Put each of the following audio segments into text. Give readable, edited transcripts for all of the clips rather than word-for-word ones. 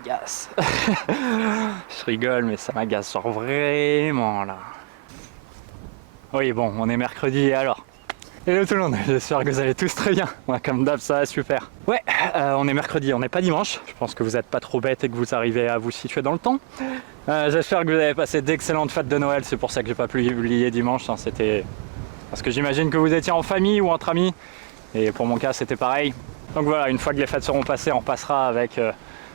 m'agace. Je rigole, mais ça m'agace genre vraiment là. Oui, bon, on est mercredi et alors? Hello tout le monde, j'espère que vous allez tous très bien. Moi, comme d'hab, ça va super. Ouais, on est mercredi, on n'est pas dimanche. Je pense que vous n'êtes pas trop bêtes et que vous arrivez à vous situer dans le temps. J'espère que vous avez passé d'excellentes fêtes de Noël. C'est pour ça que j'ai pas pu publier dimanche. Hein. C'était parce que j'imagine que vous étiez en famille ou entre amis. Et pour mon cas, c'était pareil. Donc voilà, une fois que les fêtes seront passées, on repassera avec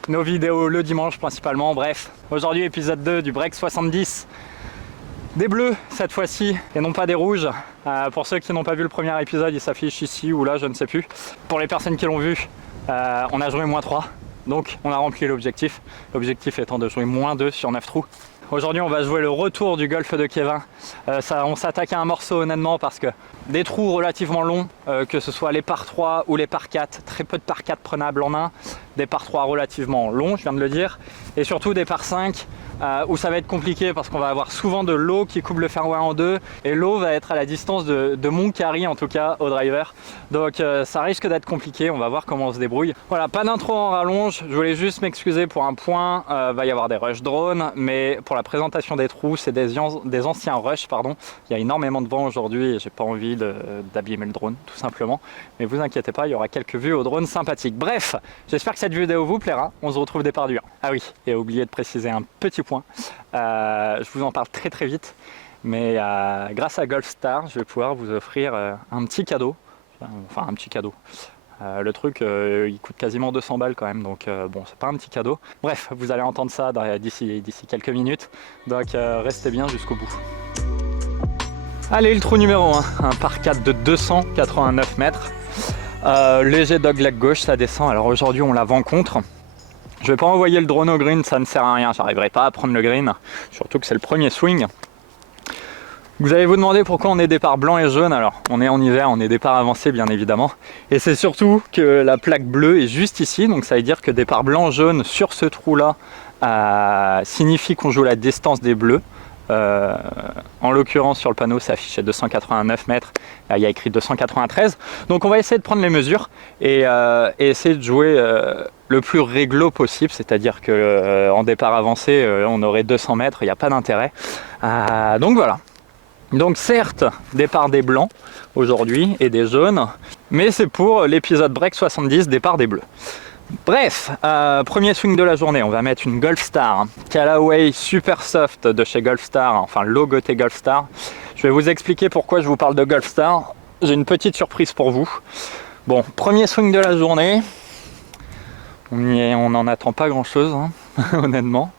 nos vidéos le dimanche principalement. Bref, aujourd'hui épisode 2 du Break 70. Des bleus cette fois-ci et non pas des rouges. Pour ceux qui n'ont pas vu le premier épisode, il s'affiche ici ou là, je ne sais plus. Pour les personnes qui l'ont vu, on a joué -3. Donc on a rempli l'objectif. L'objectif étant de jouer -2 sur 9 trous. Aujourd'hui on va jouer le retour du golfe de Kevin. On s'attaque à un morceau honnêtement parce que des trous relativement longs, que ce soit les par 3 ou les par 4, très peu de par 4 prenables en un, des par 3 relativement longs, je viens de le dire, et surtout des par 5 où ça va être compliqué parce qu'on va avoir souvent de l'eau qui coupe le fairway en deux et l'eau va être à la distance de mon carry en tout cas au driver, donc ça risque d'être compliqué. On va voir comment on se débrouille. Voilà, pas d'intro en rallonge, je voulais juste m'excuser pour un point. Va y avoir des rush drones, mais pour la présentation des trous c'est des anciens rush, pardon. Il y a énormément de vent aujourd'hui et j'ai pas envie d'abîmer le drone tout simplement, mais vous inquiétez pas, il y aura quelques vues au drone sympathiques. Bref, j'espère que cette vidéo vous plaira. On se retrouve départ du 1. Ah oui, et oublié de préciser un petit point, je vous en parle très vite, mais grâce à Golfstar je vais pouvoir vous offrir un petit cadeau, enfin un petit cadeau. Le truc il coûte quasiment 200 balles quand même, donc bon, c'est pas un petit cadeau. Bref, vous allez entendre ça d'ici quelques minutes, donc restez bien jusqu'au bout. Allez, le trou numéro 1, un par 4 de 289 mètres, léger dogleg gauche, ça descend. Alors aujourd'hui on la vent contre. Je vais pas envoyer le drone au green, ça ne sert à rien, j'arriverai pas à prendre le green, surtout que c'est le premier swing. Vous allez vous demander pourquoi on est départ blanc et jaune. Alors on est en hiver, on est départ avancé bien évidemment, et c'est surtout que la plaque bleue est juste ici, donc ça veut dire que départ blanc jaune sur ce trou là signifie qu'on joue la distance des bleus. En l'occurrence sur le panneau c'est affiché 289 mètres, il y a écrit 293, donc on va essayer de prendre les mesures et essayer de jouer le plus réglo possible, c'est-à-dire que en départ avancé on aurait 200 mètres, il n'y a pas d'intérêt, donc voilà. Donc certes départ des blancs aujourd'hui et des jaunes, mais c'est pour l'épisode break 70 départ des bleus. Bref, premier swing de la journée, on va mettre une Golfstar Callaway Super Soft de chez Golfstar, enfin logoté Golfstar. Je vais vous expliquer pourquoi je vous parle de Golfstar. J'ai une petite surprise pour vous. Bon, premier swing de la journée, on n'en attend pas grand chose, hein, honnêtement.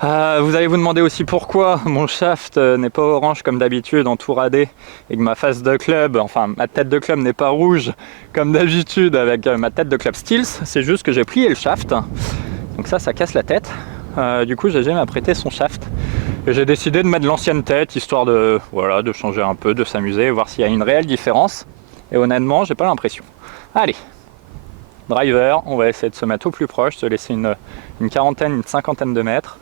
Vous allez vous demander aussi pourquoi mon shaft n'est pas orange comme d'habitude en tout radé et que ma face de club, enfin ma tête de club n'est pas rouge comme d'habitude avec ma tête de club Steels. C'est juste que j'ai plié le shaft, donc ça casse la tête. Du coup GG m'a prêté son shaft et j'ai décidé de mettre l'ancienne tête histoire de, voilà, de changer un peu, de s'amuser, voir s'il y a une réelle différence, et honnêtement j'ai pas l'impression. Allez, driver, on va essayer de se mettre au plus proche, se laisser une quarantaine, une cinquantaine de mètres.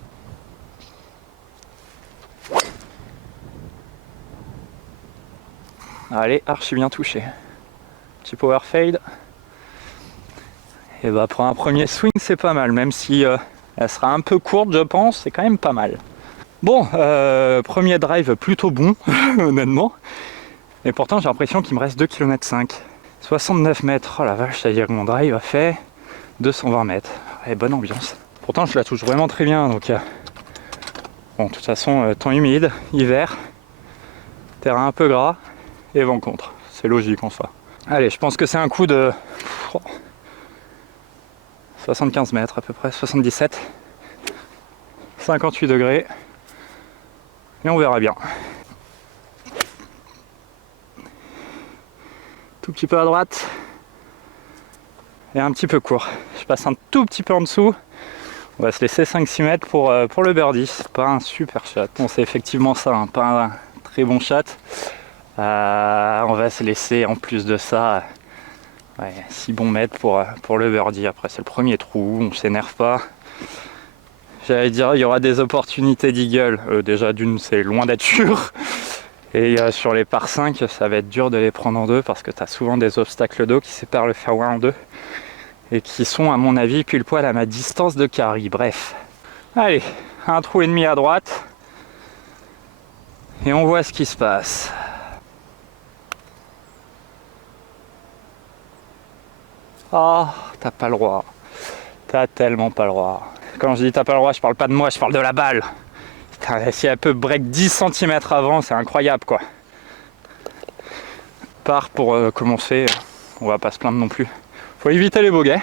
Allez, archi bien touché. Petit power fade. Et bah pour un premier swing c'est pas mal, même si elle sera un peu courte je pense, c'est quand même pas mal. Bon, premier drive plutôt bon, honnêtement. Et pourtant j'ai l'impression qu'il me reste 2,5 km. 69 mètres, oh la vache, c'est-à-dire que mon drive a fait 220 mètres. Et bonne ambiance. Pourtant je la touche vraiment très bien, donc bon, de toute façon, temps humide, hiver, terrain un peu gras. Et vent contre, c'est logique en soi. Allez, je pense que c'est un coup de 75 mètres à peu près, 77, 58 degrés, et on verra bien. Tout petit peu à droite, et un petit peu court. Je passe un tout petit peu en dessous, on va se laisser 5-6 mètres pour le birdie. C'est pas un super shot, bon c'est effectivement ça, hein, pas un très bon shot. On va se laisser en plus de ça 6 bons mètres pour le birdie. Après c'est le premier trou, on s'énerve pas. J'allais dire il y aura des opportunités d'eagle, déjà d'une c'est loin d'être sûr, et sur les par 5 ça va être dur de les prendre en deux parce que tu as souvent des obstacles d'eau qui séparent le fairway en deux, et qui sont à mon avis pile poil à ma distance de carry. Bref, allez, un trou et demi à droite et on voit ce qui se passe. Oh, t'as pas le droit, t'as tellement pas le droit. Quand je dis t'as pas le droit, je parle pas de moi, je parle de la balle. Putain, si elle peut break 10 cm avant, c'est incroyable quoi. Part pour commencer, on va pas se plaindre non plus. Faut éviter les bogeys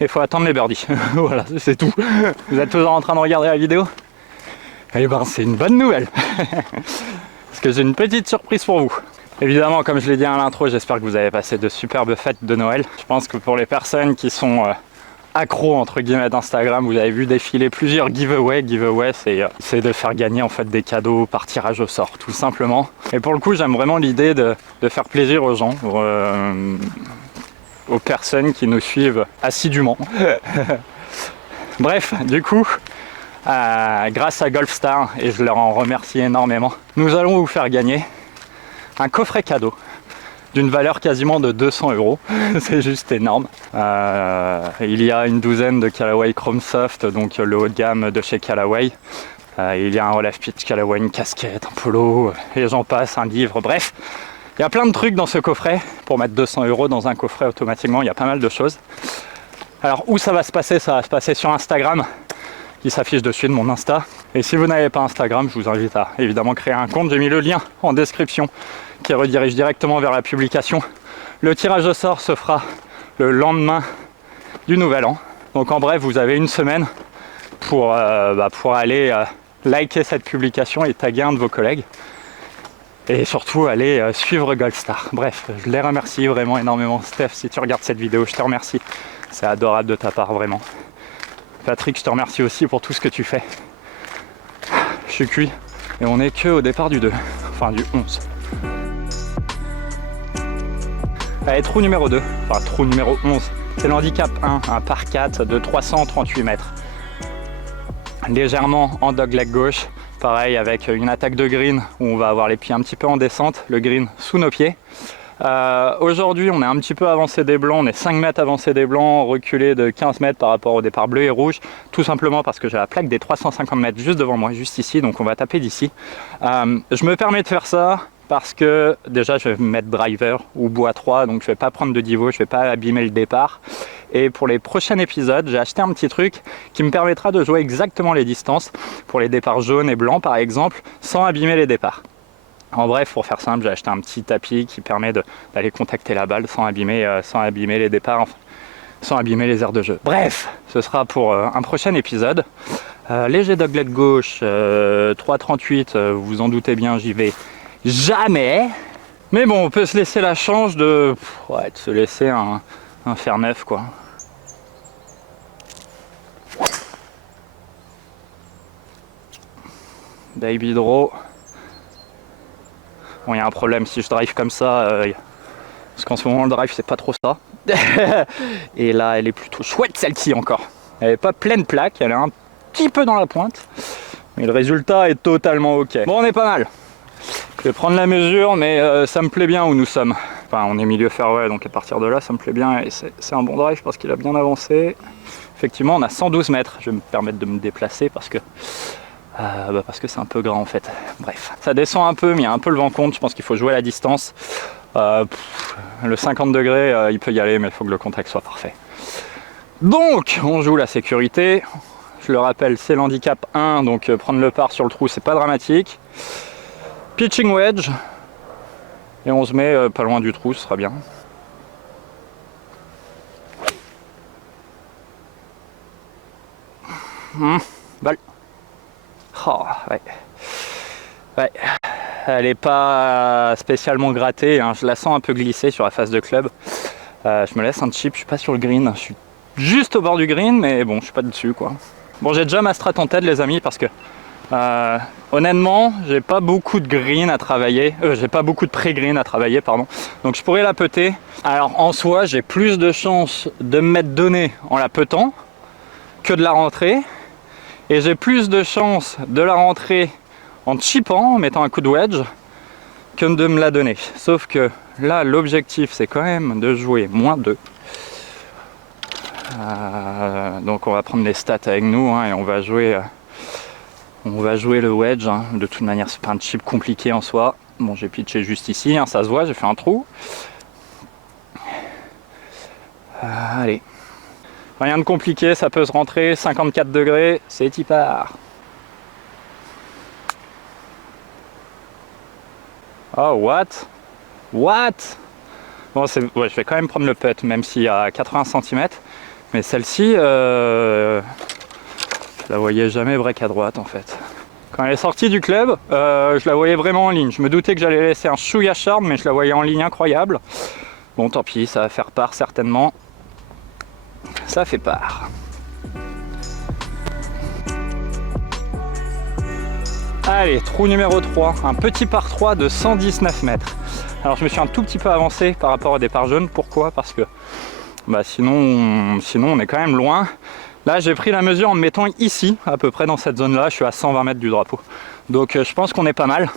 et faut attendre les birdies. Voilà, c'est tout. Vous êtes toujours en train de regarder la vidéo? Eh ben c'est une bonne nouvelle. Parce que j'ai une petite surprise pour vous. Évidemment, comme je l'ai dit à l'intro, j'espère que vous avez passé de superbes fêtes de Noël. Je pense que pour les personnes qui sont accro entre guillemets d'Instagram, vous avez vu défiler plusieurs giveaways. Giveaway, c'est de faire gagner en fait des cadeaux par tirage au sort, tout simplement. Et pour le coup, j'aime vraiment l'idée de faire plaisir aux gens, aux personnes qui nous suivent assidûment. Bref, du coup, grâce à Golfstar, et je leur en remercie énormément, nous allons vous faire gagner un coffret cadeau d'une valeur quasiment de 200 €. C'est juste énorme. Il y a une douzaine de Callaway Chrome Soft, donc le haut de gamme de chez Callaway. Il y a un Roll-Off Pitch Callaway, une casquette, un polo, et j'en passe, un livre, bref. Il y a plein de trucs dans ce coffret. Pour mettre 200 € dans un coffret automatiquement, il y a pas mal de choses. Alors où ça va se passer? Ça va se passer sur Instagram, qui s'affiche dessus de mon Insta. Et si vous n'avez pas Instagram, je vous invite à évidemment créer un compte. J'ai mis le lien en description qui redirige directement vers la publication. Le tirage au sort se fera le lendemain du Nouvel An. Donc en bref, vous avez une semaine pour aller liker cette publication et taguer un de vos collègues. Et surtout aller suivre Golfstar. Bref, je les remercie vraiment énormément. Steph, si tu regardes cette vidéo, je te remercie. C'est adorable de ta part, vraiment. Patrick, je te remercie aussi pour tout ce que tu fais. Je suis cuit. Et on n'est que au départ du 2. Enfin du 11. Allez, trou numéro 2. Enfin, trou numéro 11. C'est le handicap 1, un par 4 de 338 mètres. Légèrement en dogleg gauche. Pareil avec une attaque de green où on va avoir les pieds un petit peu en descente. Le green sous nos pieds. Aujourd'hui on est un petit peu avancé des blancs, on est 5 mètres avancé des blancs, reculé de 15 mètres par rapport au départ bleu et rouge, tout simplement parce que j'ai la plaque des 350 mètres juste devant moi, juste ici, donc on va taper d'ici. Je me permets de faire ça parce que déjà je vais mettre driver ou bois 3, donc je vais pas prendre de divo, je vais pas abîmer le départ. Et pour les prochains épisodes, j'ai acheté un petit truc qui me permettra de jouer exactement les distances pour les départs jaunes et blancs par exemple, sans abîmer les départs. En bref, pour faire simple, j'ai acheté un petit tapis qui permet d'aller contacter la balle sans abîmer les départs, enfin, sans abîmer les aires de jeu. Bref, ce sera pour un prochain épisode. Léger dogleg gauche, 3,38, vous vous en doutez bien, j'y vais jamais. Mais bon, on peut se laisser la chance de se laisser un fer neuf, quoi. Baby draw. Bon, il y a un problème si je drive comme ça, parce qu'en ce moment le drive c'est pas trop ça. Et là elle est plutôt chouette celle-ci encore. Elle est pas pleine plaque, elle est un petit peu dans la pointe. Mais le résultat est totalement ok. Bon, on est pas mal. Je vais prendre la mesure, mais ça me plaît bien où nous sommes. Enfin, on est milieu fairway, donc à partir de là ça me plaît bien et c'est un bon drive parce qu'il a bien avancé. Effectivement on a 112 mètres, je vais me permettre de me déplacer parce que c'est un peu grand en fait. Bref, ça descend un peu mais il y a un peu le vent contre, je pense qu'il faut jouer à la distance. Le 50 degrés il peut y aller mais il faut que le contact soit parfait. Donc on joue la sécurité, je le rappelle c'est l'handicap 1, donc prendre le par sur le trou c'est pas dramatique. Pitching wedge et on se met pas loin du trou, ce sera bien. Balle. Oh, ouais. Elle n'est pas spécialement grattée, hein. Je la sens un peu glissée sur la face de club. Je me laisse un chip, je suis pas sur le green, je suis juste au bord du green, mais bon, je suis pas dessus quoi. Bon, j'ai déjà ma strat en tête les amis parce que honnêtement, j'ai pas beaucoup de green à travailler, j'ai pas beaucoup de pré-green à travailler, pardon. Donc je pourrais la putter. Alors en soi, j'ai plus de chances de me mettre donné en la puttant que de la rentrer. Et j'ai plus de chances de la rentrer en chippant, en mettant un coup de wedge, que de me la donner. Sauf que là, l'objectif, c'est quand même de jouer -2. Donc on va prendre les stats avec nous hein, et on va jouer le wedge. Hein. De toute manière, c'est pas un chip compliqué en soi. Bon, j'ai pitché juste ici, hein, ça se voit, j'ai fait un trou. Allez. Rien de compliqué, ça peut se rentrer. 54 degrés, c'est y part. Oh, what? Bon, ouais, je vais quand même prendre le putt, même s'il y a 80 cm. Mais celle-ci, je la voyais jamais break à droite en fait. Quand elle est sortie du club, je la voyais vraiment en ligne. Je me doutais que j'allais laisser un chouïa shard, mais je la voyais en ligne incroyable. Bon, tant pis, ça va faire part certainement. Ça fait part. Allez, trou numéro 3, un petit par 3 de 119 mètres. Alors je me suis un tout petit peu avancé par rapport au départ jaune. Pourquoi? Parce que sinon on est quand même loin. Là j'ai pris la mesure en me mettant ici, à peu près dans cette zone là, je suis à 120 mètres du drapeau. Donc je pense qu'on est pas mal.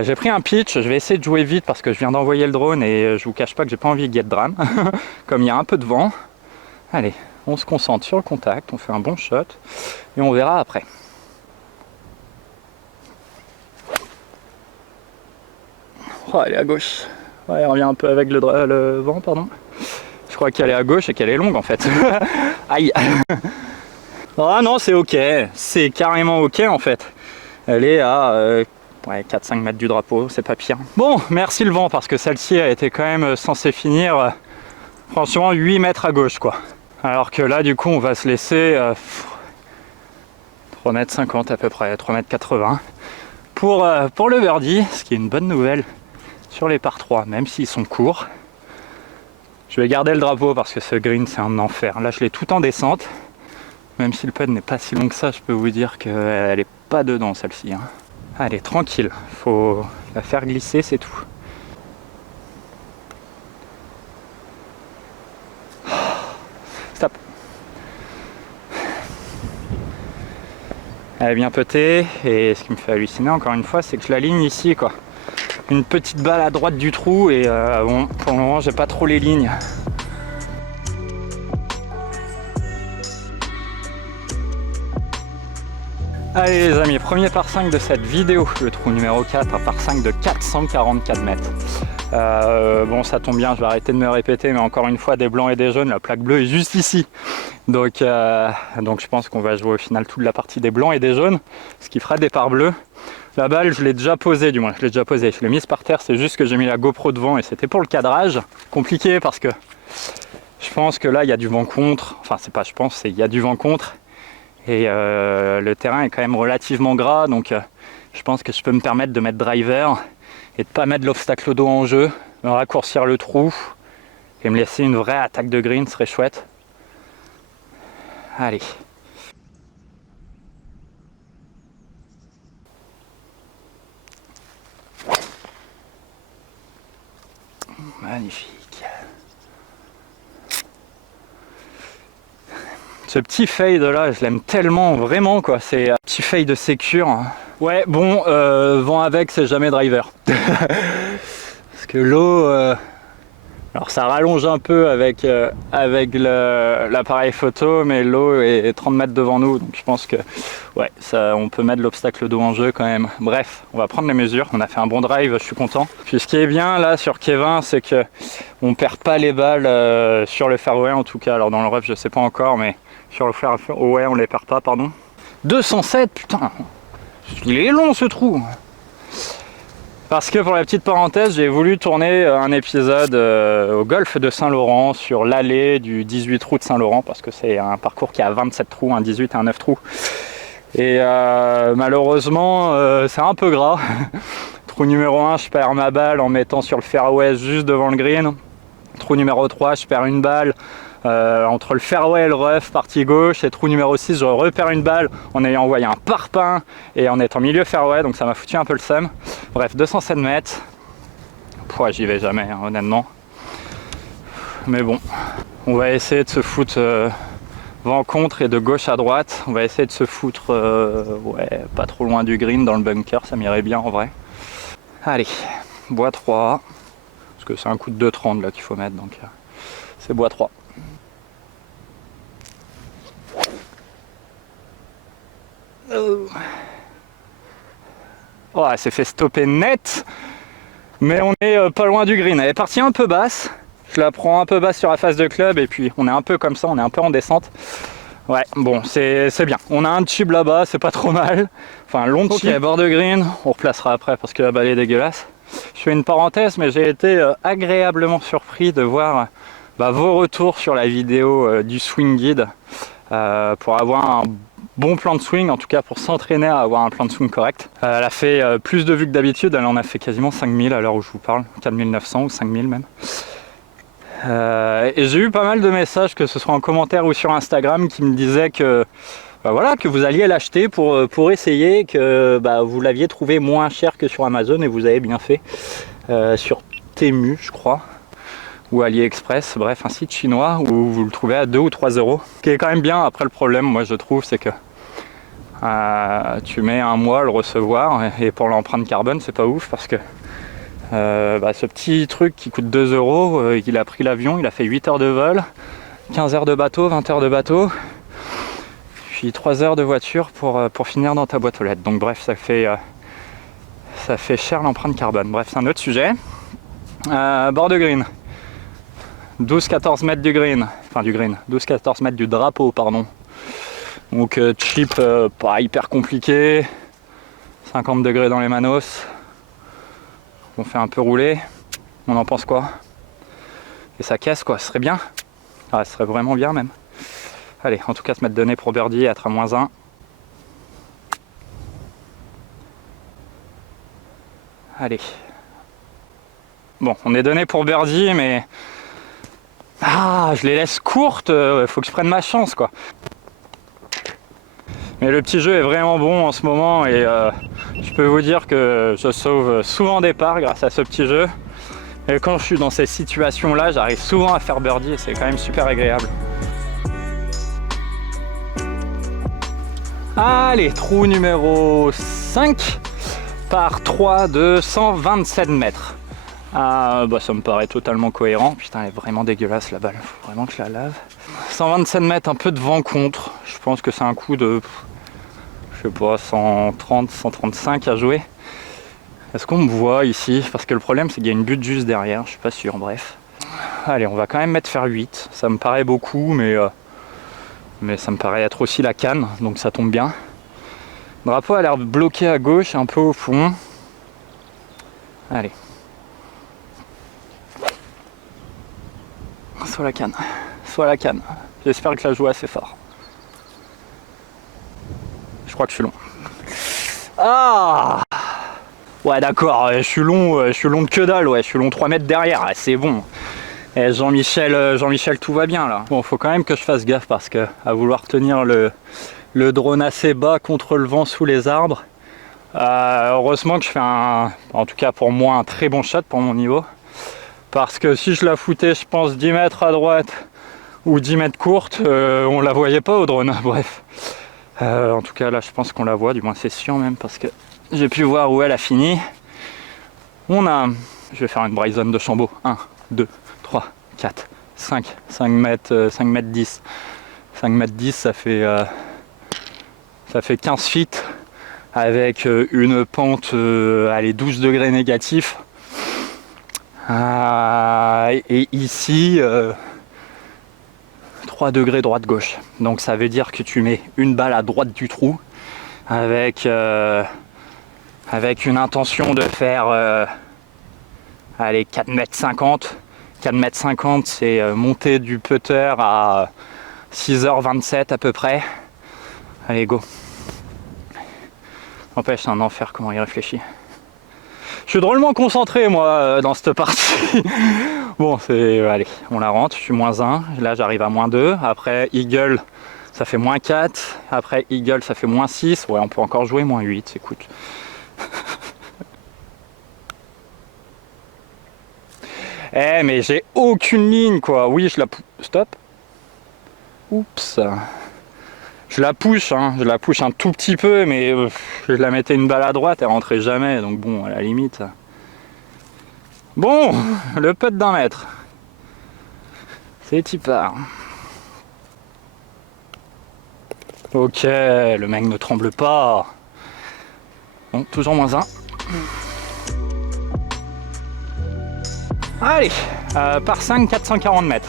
J'ai pris un pitch, je vais essayer de jouer vite parce que je viens d'envoyer le drone et je vous cache pas que j'ai pas envie de get drame, comme il y a un peu de vent. Allez, on se concentre sur le contact, on fait un bon shot et on verra après. Oh, elle est à gauche. Ouais, elle revient un peu avec le vent, pardon. Je crois qu'elle est à gauche et qu'elle est longue en fait. Aïe. Ah non, c'est ok. C'est carrément ok en fait. Elle est à 4-5 mètres du drapeau, c'est pas pire. Bon, merci le vent parce que celle-ci a été quand même censée finir franchement 8 mètres à gauche quoi. Alors que là du coup on va se laisser 3,50 m à peu près, 3,80 m pour le birdie, ce qui est une bonne nouvelle sur les par 3, même s'ils sont courts. Je vais garder le drapeau parce que ce green c'est un enfer. Là je l'ai tout en descente. Même si le putt n'est pas si long que ça, je peux vous dire qu'elle n'est pas dedans celle-ci. Hein. Allez, tranquille, faut la faire glisser, c'est tout. Stop. Elle est bien petée et ce qui me fait halluciner encore une fois, c'est que je l'aligne ici quoi. Une petite balle à droite du trou et bon, pour le moment j'ai pas trop les lignes. Allez les amis, premier par 5 de cette vidéo, le trou numéro 4, un par 5 de 444 mètres. Bon ça tombe bien, je vais arrêter de me répéter, mais encore une fois des blancs et des jaunes, la plaque bleue est juste ici. Donc je pense qu'on va jouer au final toute la partie des blancs et des jaunes, ce qui fera des parts bleus. La balle je l'ai déjà posée, du moins je l'ai déjà posée, je l'ai mise par terre, c'est juste que j'ai mis la GoPro devant et c'était pour le cadrage. Compliqué parce que je pense que là il y a du vent contre, enfin c'est pas je pense, c'est il y a du vent contre. Et le terrain est quand même relativement gras, donc je pense que je peux me permettre de mettre driver et de pas mettre l'obstacle d'eau en jeu, me raccourcir le trou et me laisser une vraie attaque de green, ce serait chouette. Allez. Magnifique. Ce petit fade là, je l'aime tellement, vraiment quoi, c'est un petit fade de sécure. Ouais, bon, vent avec, c'est jamais driver. Parce que l'eau, alors ça rallonge un peu avec l'appareil photo, mais l'eau est 30 mètres devant nous, donc je pense que ouais, ça, on peut mettre l'obstacle d'eau en jeu quand même. Bref, on va prendre les mesures, on a fait un bon drive, je suis content. Puis ce qui est bien là sur Kevin, c'est que on perd pas les balles sur le fairway en tout cas. Alors dans le rough, je sais pas encore, mais sur le fairway, on les perd pas, pardon. 207, putain, il est long ce trou. Parce que pour la petite parenthèse, j'ai voulu tourner un épisode au golf de Saint-Laurent sur l'allée du 18 trous de Saint-Laurent parce que c'est un parcours qui a 27 trous, un 18 et un 9 trous. Et malheureusement, c'est un peu gras. Trou numéro 1, je perds ma balle en mettant sur le fairway juste devant le green. Trou numéro 3, je perds une balle entre le fairway et le rough, partie gauche. Et trou numéro 6, je repère une balle en ayant envoyé un parpaing et en étant milieu fairway, donc ça m'a foutu un peu le seum. Bref, 207 mètres. Pouah, j'y vais jamais, hein, honnêtement. Mais bon, on va essayer de se foutre vent contre et de gauche à droite. On va essayer de se foutre ouais, pas trop loin du green dans le bunker, ça m'irait bien en vrai. Allez, bois 3. Parce que c'est un coup de 2,30 là qu'il faut mettre, donc c'est bois 3. Oh, elle s'est fait stopper net, mais on est pas loin du green. Elle est partie un peu basse. Je la prends un peu basse sur la face de club et puis on est un peu comme ça, on est un peu en descente. Ouais, bon, c'est bien. On a un chip là-bas, c'est pas trop mal. Enfin, un long chip. Ok, bord de green, on replacera après parce que la balle est dégueulasse. Je fais une parenthèse, mais j'ai été agréablement surpris de voir vos retours sur la vidéo du swing guide pour avoir un bon plan de swing, en tout cas pour s'entraîner à avoir un plan de swing correct. Elle a fait plus de vues que d'habitude, elle en a fait quasiment 5000 à l'heure où je vous parle, 4900 ou 5000 même. Et j'ai eu pas mal de messages, que ce soit en commentaire ou sur Instagram, qui me disaient que voilà, que vous alliez l'acheter pour essayer, que vous l'aviez trouvé moins cher que sur Amazon et vous avez bien fait. Sur Temu, je crois, ou AliExpress, bref, un site chinois où vous le trouvez à 2 ou 3 euros. Ce qui est quand même bien. Après, le problème, moi je trouve, c'est que tu mets un mois à le recevoir et pour l'empreinte carbone, c'est pas ouf parce que ce petit truc qui coûte 2 euros, il a pris l'avion, il a fait 8 heures de vol, 15 heures de bateau, 20 heures de bateau, puis 3 heures de voiture pour finir dans ta boîte aux lettres. Donc bref, ça fait cher l'empreinte carbone. Bref, c'est un autre sujet. Bord de green. 12-14 mètres du green. Enfin du green. 12-14 mètres du drapeau, pardon. Donc chip pas hyper compliqué. 50 degrés dans les manos. On fait un peu rouler. On en pense quoi? Et ça caisse quoi, ce serait bien. Ah, ce serait vraiment bien même. Allez, en tout cas se mettre donné pour birdie et être à -1. Allez. Bon, on est donné pour birdie, mais je les laisse courtes. Faut que je prenne ma chance, quoi. Mais le petit jeu est vraiment bon en ce moment et je peux vous dire que je sauve souvent des parts grâce à ce petit jeu. Et quand je suis dans ces situations-là, j'arrive souvent à faire birdie et c'est quand même super agréable. Allez, trou numéro 5 par 3 de 127 mètres. Ça me paraît totalement cohérent. Putain, elle est vraiment dégueulasse la balle. Faut vraiment que je la lave. 127 mètres, un peu de vent contre. Je pense que c'est un coup de, je sais pas, 130, 135 à jouer. Est-ce qu'on me voit ici? Parce que le problème, c'est qu'il y a une butte juste derrière. Je suis pas sûr, bref. Allez, on va quand même mettre faire 8. Ça me paraît beaucoup, mais ça me paraît être aussi la canne. Donc ça tombe bien. Le drapeau a l'air bloqué à gauche, un peu au fond. Allez. Soit la canne, soit la canne. J'espère que je la joue assez fort. Je crois que je suis long. Ah! Ouais d'accord, je suis long de que dalle, ouais, je suis long 3 mètres derrière, c'est bon. Et Jean-Michel, tout va bien là. Bon, faut quand même que je fasse gaffe parce que à vouloir tenir le drone assez bas contre le vent sous les arbres. Heureusement que je fais en tout cas pour moi, un très bon shot pour mon niveau. Parce que si je la foutais, je pense 10 mètres à droite ou 10 mètres courte, on la voyait pas au drone, bref. En tout cas là je pense qu'on la voit, du moins c'est sûr même parce que j'ai pu voir où elle a fini. Je vais faire une Bryson de Chambaud. 1, 2, 3, 4, 5 mètres 10. 5 mètres 10 ça fait 15 feet avec une pente allez 12 degrés négatif. Et ici 3 degrés droite-gauche. Donc ça veut dire que tu mets une balle à droite du trou avec une intention de faire allez 4,50 m. 4,50 m c'est monter du putter à 6h27 à peu près. Allez go. N'empêche, c'est un enfer comment il réfléchit. Je suis drôlement concentré moi dans cette partie. Bon, allez, on la rentre, je suis -1, là j'arrive à -2, après Eagle ça fait -4, après Eagle ça fait -6, ouais on peut encore jouer -8, écoute. Mais j'ai aucune ligne quoi, oui je la pousse, stop. Oups. Je la push un tout petit peu, mais je la mettais une balle à droite, elle rentrait jamais, donc bon, à la limite. Bon, le putt d'1 mètre. C'est y part. Ok, le mec ne tremble pas. Bon, toujours -1. Allez, par 5, 440 mètres.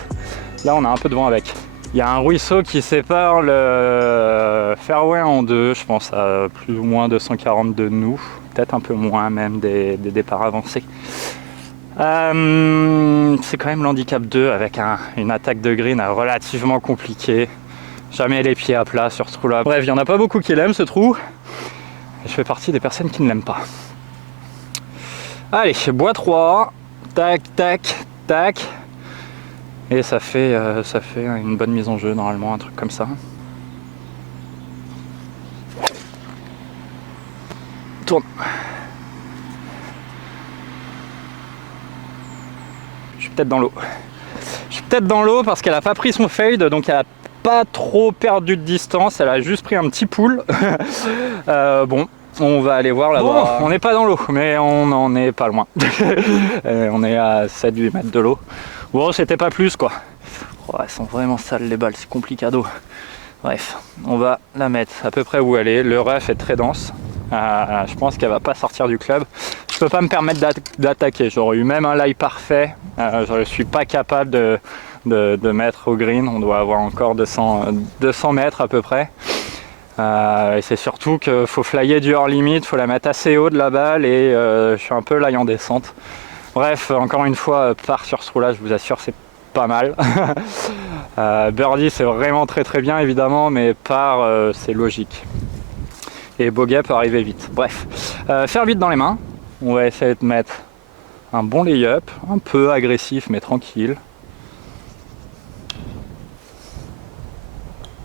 Là, on a un peu de vent avec. Il y a un ruisseau qui sépare le fairway en deux, je pense à plus ou moins 240 de nous. Peut-être un peu moins même des départs avancés. C'est quand même l'handicap 2 avec une attaque de green relativement compliquée. Jamais les pieds à plat sur ce trou-là. Bref, il n'y en a pas beaucoup qui l'aiment ce trou. Et je fais partie des personnes qui ne l'aiment pas. Allez, bois 3. Tac, tac, tac. Et ça fait une bonne mise en jeu normalement, un truc comme ça. Tourne. Je suis peut-être dans l'eau. Je suis peut-être dans l'eau parce qu'elle n'a pas pris son fade, donc elle n'a pas trop perdu de distance, elle a juste pris un petit pool. Bon, on va aller voir là-bas. Bon, on n'est pas dans l'eau, mais on n'en est pas loin. On est à 7-8 mètres de l'eau. Bon, c'était pas plus quoi. Oh, elles sont vraiment sales les balles, c'est complicado. Bref, on va la mettre à peu près où elle est. Le rough est très dense. Je pense qu'elle va pas sortir du club. Je peux pas me permettre d'attaquer. J'aurais eu même un lie parfait. Je suis pas capable de mettre au green. On doit avoir encore 200 mètres à peu près. Et c'est surtout qu'il faut flyer du hors limite. Il faut la mettre assez haut de la balle et je suis un peu lie en descente. Bref, encore une fois, part sur ce trou là, je vous assure, c'est pas mal. Birdie, c'est vraiment très très bien évidemment, mais par c'est logique. Et bogey peut arriver vite. Bref, faire vite dans les mains. On va essayer de mettre un bon lay-up, un peu agressif mais tranquille.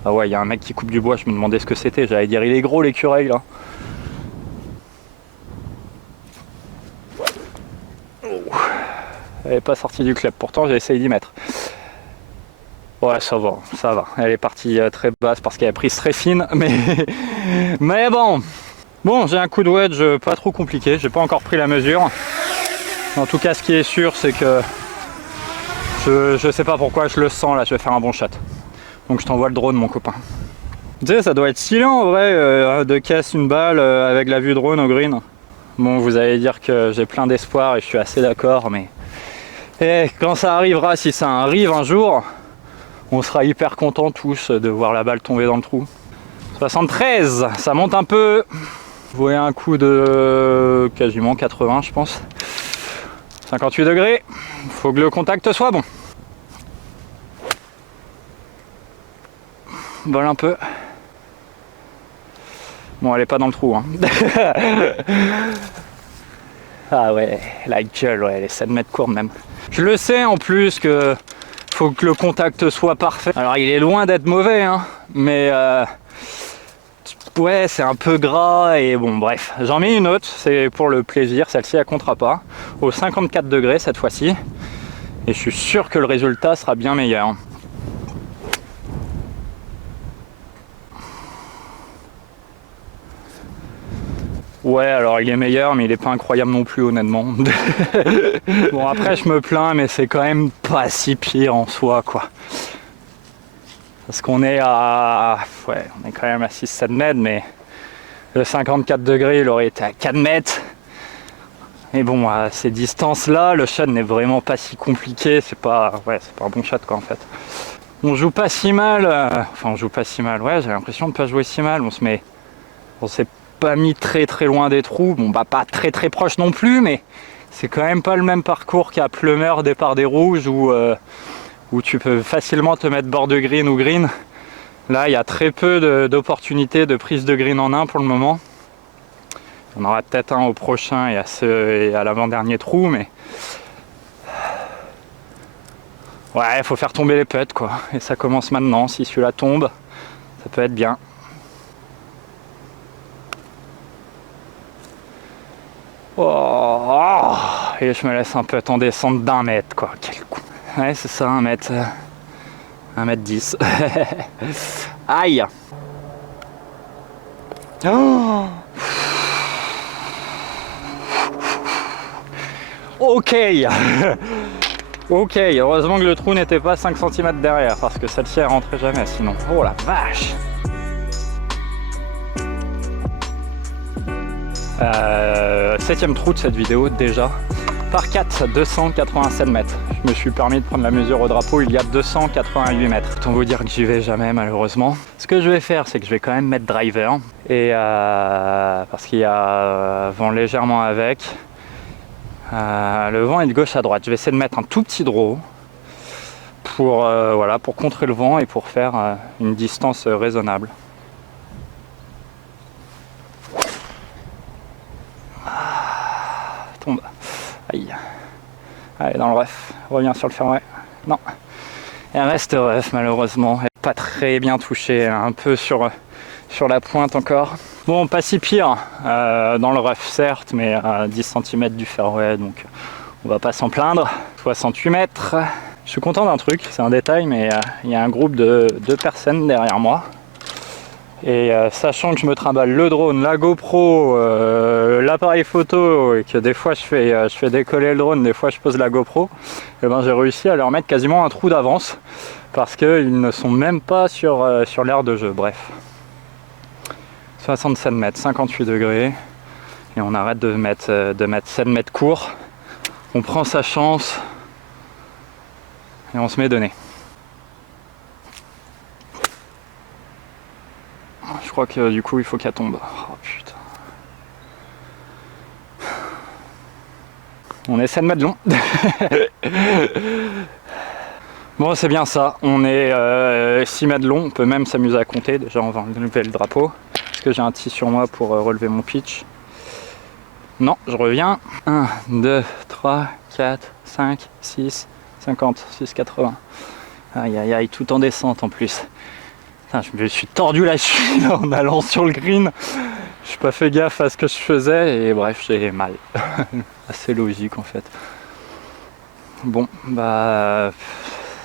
Ah ouais, il y a un mec qui coupe du bois, je me demandais ce que c'était. J'allais dire, il est gros l'écureuil là. Elle n'est pas sortie du club, pourtant j'ai essayé d'y mettre. Ouais, ça va, ça va. Elle est partie très basse parce qu'elle a prise très fine, mais bon. Bon, j'ai un coup de wedge pas trop compliqué, j'ai pas encore pris la mesure. En tout cas, ce qui est sûr, c'est que je sais pas pourquoi, je le sens là, je vais faire un bon shot. Donc je t'envoie le drone, mon copain. Tu sais, ça doit être stylé en vrai de casse une balle avec la vue drone au green. Bon, vous allez dire que j'ai plein d'espoir et je suis assez d'accord, mais quand ça arrivera, si ça arrive un jour, on sera hyper contents tous de voir la balle tomber dans le trou. 73, ça monte un peu. Vous voyez un coup de quasiment 80, je pense. 58 degrés. Il faut que le contact soit bon. Vole un peu. Bon, elle est pas dans le trou. Hein. Ah ouais, la gueule, ouais, elle est 7 mètres courte même. Je le sais en plus que faut que le contact soit parfait. Alors il est loin d'être mauvais, hein, mais ouais, c'est un peu gras et bon, bref. J'en mets une autre, c'est pour le plaisir. Celle-ci, elle comptera pas. Au 54 degrés cette fois-ci. Et je suis sûr que le résultat sera bien meilleur. Ouais, alors il est meilleur, mais il est pas incroyable non plus, honnêtement. Bon, après, je me plains, mais c'est quand même pas si pire en soi, quoi. Parce qu'on est à... Ouais, on est quand même à 6-7 mètres, mais le 54 degrés, il aurait été à 4 mètres. Et bon, à ces distances-là, le shot n'est vraiment pas si compliqué. C'est pas... Ouais, c'est pas un bon shot, quoi, en fait. On joue pas si mal. Enfin, on joue pas si mal. Ouais, j'ai l'impression de pas jouer si mal. On s'est pas mis très très loin des trous, bon bah pas très très proche non plus, mais c'est quand même pas le même parcours qu'à Plumeur, départ des rouges, où tu peux facilement te mettre bord de green ou green. Là il y a très peu d'opportunités de prise de green en un pour le moment. On aura peut-être un au prochain et à l'avant-dernier trou, mais ouais, il faut faire tomber les putts quoi, et ça commence maintenant. Si celui-là tombe, ça peut être bien. Oh, et je me laisse un peu en descente d'1 mètre quoi, quel coup. Ouais, c'est ça, 1 mètre 10. Aïe. Oh. Ok. Ok, heureusement que le trou n'était pas 5 cm derrière, parce que celle-ci elle rentrait jamais sinon. Oh la vache. 7ème trou de cette vidéo déjà. Par 4, 287 mètres. Je me suis permis de prendre la mesure au drapeau, il y a 288 mètres. Autant vous dire que j'y vais jamais malheureusement. Ce que je vais faire, c'est que je vais quand même mettre driver. Et parce qu'il y a vent légèrement avec. Le vent est de gauche à droite. Je vais essayer de mettre un tout petit draw pour, voilà, pour contrer le vent et pour faire une distance raisonnable. Tombe. Aïe. Allez, dans le ref. Reviens sur le fairway. Non. Elle reste ref malheureusement. Elle n'est pas très bien touchée. Un peu sur la pointe encore. Bon, pas si pire. Dans le ref certes, mais à 10 cm du fairway. Donc on va pas s'en plaindre. 68 mètres. Je suis content d'un truc. C'est un détail, mais il y a un groupe de 2 personnes derrière moi. Et sachant que je me trimballe le drone, la GoPro, l'appareil photo et que des fois je fais décoller le drone, des fois je pose la GoPro, et ben j'ai réussi à leur mettre quasiment un trou d'avance parce qu'ils ne sont même pas sur l'aire de jeu. Bref, 67 mètres, 58 degrés et on arrête de mettre 7 mètres courts. On prend sa chance et on se met de nez. Je crois que du coup il faut qu'elle tombe. Oh putain. On essaie de mettre long. Bon, c'est bien ça. On est 6 mètres long. On peut même s'amuser à compter. Déjà on va enlever le drapeau. Est-ce que j'ai un tee sur moi pour relever mon pitch? Non, je reviens. 1, 2, 3, 4, 5, 6, 50, 6, 80. Aïe aïe aïe, tout en descente en plus. Putain, je me suis tordu la cheville en allant sur le green. Je n'ai pas fait gaffe à ce que je faisais et bref, j'ai mal. Assez logique en fait. Bon, bah,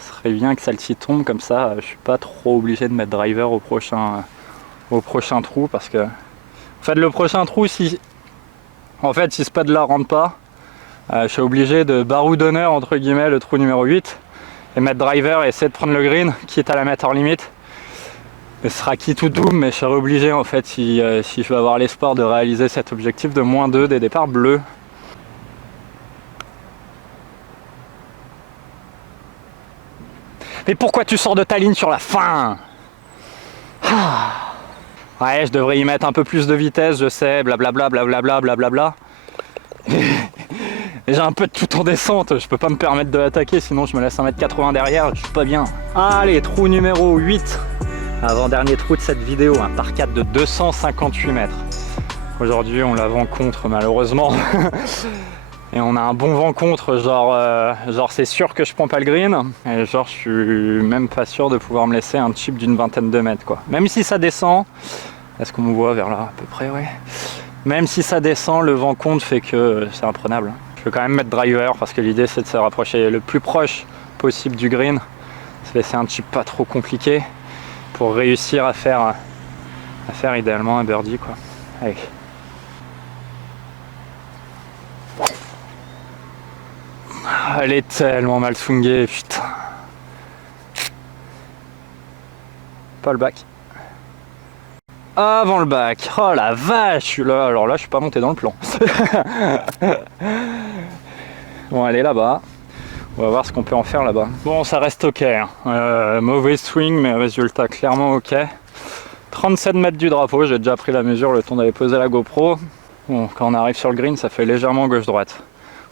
ce serait bien que celle-ci tombe comme ça. Je suis pas trop obligé de mettre driver au prochain trou parce que, en fait, le prochain trou, si ce pad-là rentre pas, je suis obligé de baroudonner entre guillemets le trou numéro 8 et mettre driver et essayer de prendre le green, quitte à la mettre hors limite. Ce sera qui tout double, mais je serai obligé en fait si je veux avoir l'espoir de réaliser cet objectif de -2 des départs bleus. Mais pourquoi tu sors de ta ligne sur la fin? Ouais, je devrais y mettre un peu plus de vitesse, je sais, blablabla, blablabla, blablabla. Et j'ai un peu de tout en descente, je peux pas me permettre de l'attaquer, sinon je me laisse 1m80 derrière, je suis pas bien. Allez, trou numéro 8. Avant-dernier trou de cette vidéo, un par 4 de 258 mètres. Aujourd'hui on l'a vent contre malheureusement. Et on a un bon vent contre, genre c'est sûr que je prends pas le green. Et genre je suis même pas sûr de pouvoir me laisser un chip d'une vingtaine de mètres quoi. Même si ça descend, est-ce qu'on me voit vers là à peu près, ouais. Même si ça descend, le vent contre fait que c'est imprenable. Je vais quand même mettre driver parce que l'idée c'est de se rapprocher le plus proche possible du green. Se laisser un chip pas trop compliqué pour réussir à faire idéalement un birdie quoi. Allez. Elle est tellement mal swingée, putain. Pas le back. Avant le back. Oh la vache là, alors là je suis pas monté dans le plan. Bon, elle est là-bas. On va voir ce qu'on peut en faire là-bas. Bon, ça reste ok. Hein. Mauvais swing, mais résultat clairement ok. 37 mètres du drapeau, j'ai déjà pris la mesure le temps d'aller poser la GoPro. Bon, quand on arrive sur le green, ça fait légèrement gauche-droite.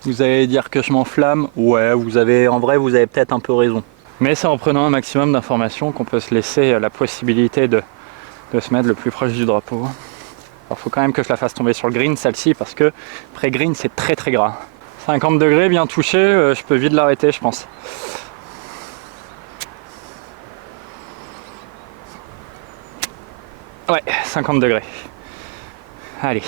Vous allez dire que je m'enflamme? Ouais, en vrai, vous avez peut-être un peu raison. Mais c'est en prenant un maximum d'informations qu'on peut se laisser la possibilité de se mettre le plus proche du drapeau. Alors, il faut quand même que je la fasse tomber sur le green, celle-ci, parce que pré-green, c'est très très gras. 50 degrés, bien touché, je peux vite l'arrêter, je pense. Ouais, 50 degrés. Allez.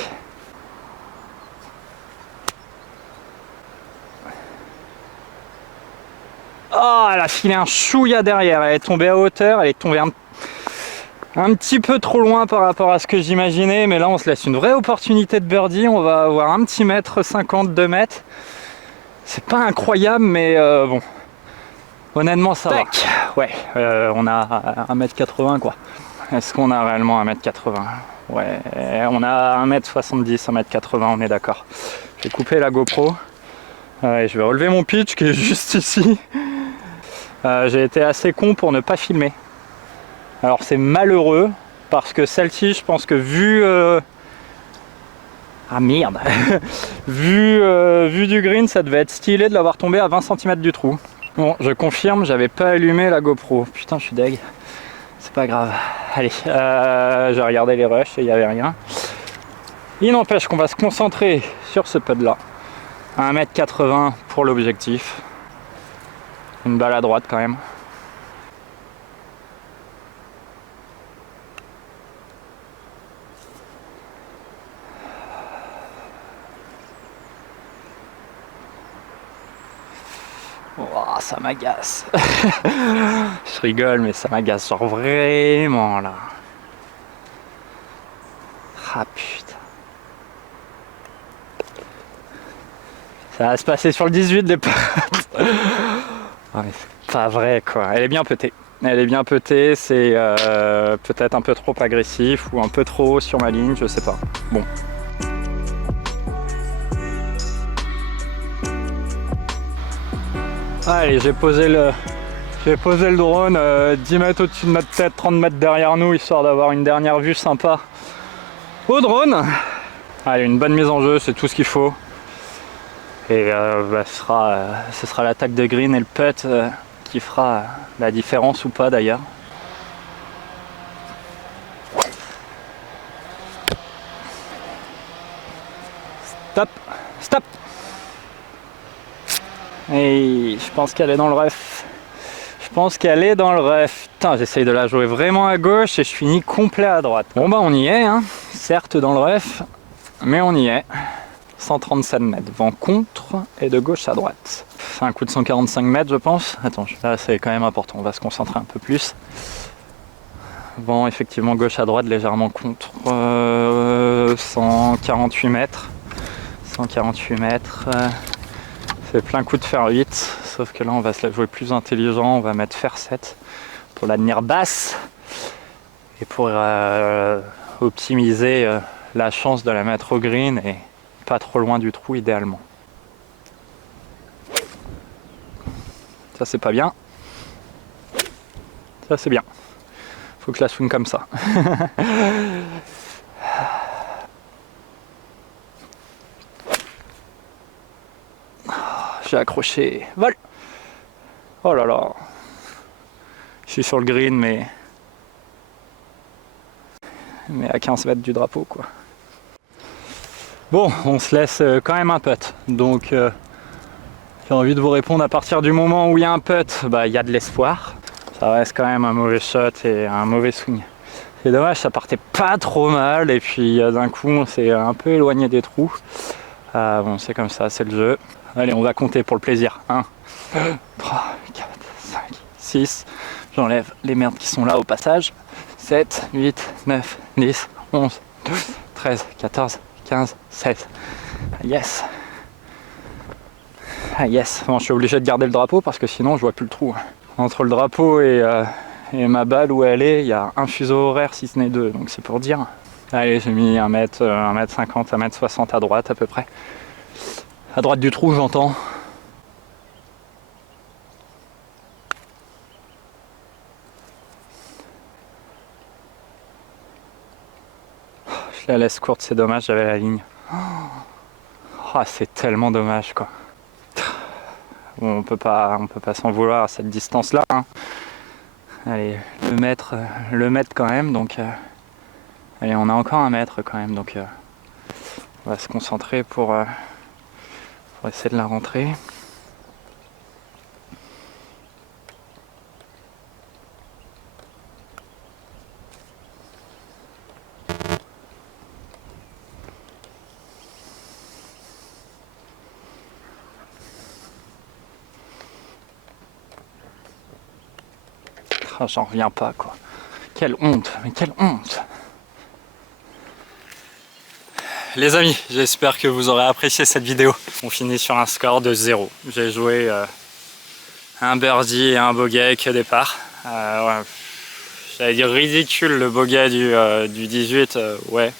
Oh, elle a filé un chouïa derrière, elle est tombée à hauteur, elle est tombée un petit peu trop loin par rapport à ce que j'imaginais, mais là on se laisse une vraie opportunité de birdie, on va avoir un petit mètre 50, 2 mètres. C'est pas incroyable, mais bon, honnêtement ça va. Ouais, on a 1m80 quoi. Est-ce qu'on a réellement 1m80? Ouais, on a 1m70, 1m80, on est d'accord. Je vais couper la GoPro. Et je vais relever mon pitch qui est juste ici. J'ai été assez con pour ne pas filmer. Alors c'est malheureux parce que celle-ci, je pense que vu... Ah merde vu du green, ça devait être stylé de l'avoir tombé à 20 cm du trou. Bon, je confirme, j'avais pas allumé la GoPro. Putain, je suis deg. C'est pas grave. Allez, j'ai regardé les rushs et il n'y avait rien. Il n'empêche qu'on va se concentrer sur ce putt là. 1m80 pour l'objectif. Une balle à droite quand même. Oh, ça m'agace. Je rigole, mais ça m'agace genre vraiment là. Ah putain. Ça va se passer sur le 18 des potes. Ouais, c'est pas vrai quoi. Elle est bien petée. Elle est bien petée, c'est peut-être un peu trop agressif ou un peu trop haut sur ma ligne, je sais pas. Bon. Allez, j'ai posé le drone 10 mètres au-dessus de notre tête, 30 mètres derrière nous, histoire d'avoir une dernière vue sympa au drone. Allez, une bonne mise en jeu, c'est tout ce qu'il faut. Et ce sera l'attaque de green et le putt qui fera la différence ou pas d'ailleurs. Stop, stop. Et je pense qu'elle est dans le ref. Je pense qu'elle est dans le ref. Putain, j'essaye de la jouer vraiment à gauche et je finis complet à droite. Bon bah on y est, hein. Certes dans le ref, mais on y est. 137 mètres, vent contre et de gauche à droite. C'est un coup de 145 mètres je pense. Attends, là c'est quand même important, on va se concentrer un peu plus. Vent effectivement gauche à droite, légèrement contre. 148 mètres. 148 mètres. C'est plein coup de fer 8, sauf que là on va se la jouer plus intelligent, on va mettre fer 7 pour la tenir basse et pour optimiser la chance de la mettre au green et pas trop loin du trou idéalement. Ça c'est pas bien. Ça c'est bien. Faut que je la swing comme ça. J'ai accroché. Vol. Oh là là. Je suis sur le green mais à 15 mètres du drapeau quoi. Bon, on se laisse quand même un putt. Donc j'ai envie de vous répondre, à partir du moment où il y a un putt, bah il y a de l'espoir. Ça reste quand même un mauvais shot et un mauvais swing. C'est dommage, ça partait pas trop mal et puis d'un coup on s'est un peu éloigné des trous. Bon, c'est comme ça, c'est le jeu. Allez, on va compter pour le plaisir. 1, 2, 3, 4, 5, 6. J'enlève les merdes qui sont là au passage. 7, 8, 9, 10, 11, 12, 13, 14, 15, 16. Yes. Ah yes. Bon, je suis obligé de garder le drapeau parce que sinon je vois plus le trou. Entre le drapeau et ma balle où elle est, il y a un fuseau horaire si ce n'est deux. Donc c'est pour dire. Allez, j'ai mis 1m50, 1m60 à droite à peu près. À droite du trou, j'entends. Je la laisse courte, c'est dommage, j'avais la ligne. Oh, c'est tellement dommage quoi. Bon, on peut pas s'en vouloir à cette distance-là. Hein. Allez, le mètre quand même, donc... allez, on a encore un mètre quand même, donc... on va se concentrer pour essayer de la rentrer. Oh, j'en reviens pas quoi. Quelle honte, mais quelle honte! Les amis, j'espère que vous aurez apprécié cette vidéo. On finit sur un score de 0. J'ai joué un birdie et un bogey au départ. Ouais, j'allais dire ridicule le bogey du 18, ouais,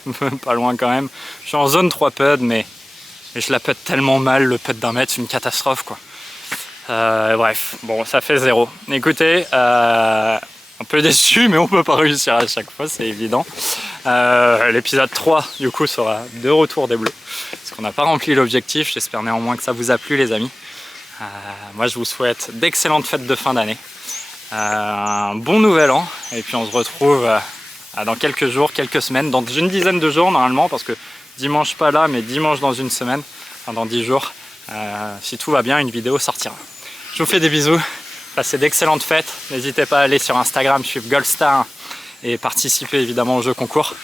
pas loin quand même. Je suis en zone 3 putts, mais je la putt tellement mal, le putt d'un mètre, c'est une catastrophe quoi. Bref, bon, ça fait 0. Écoutez, un peu déçu, mais on peut pas réussir à chaque fois, c'est évident. L'épisode 3, du coup, sera de retour des Bleus. Parce qu'on n'a pas rempli l'objectif, j'espère néanmoins que ça vous a plu les amis. Moi je vous souhaite d'excellentes fêtes de fin d'année, un bon nouvel an, et puis on se retrouve dans quelques jours, quelques semaines, dans une dizaine de jours normalement, parce que dimanche pas là, mais dimanche dans une semaine, enfin dans 10 jours, si tout va bien, une vidéo sortira. Je vous fais des bisous, passez d'excellentes fêtes, n'hésitez pas à aller sur Instagram, suivre Goldstar et participer évidemment au jeu concours.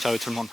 Ciao tout le monde.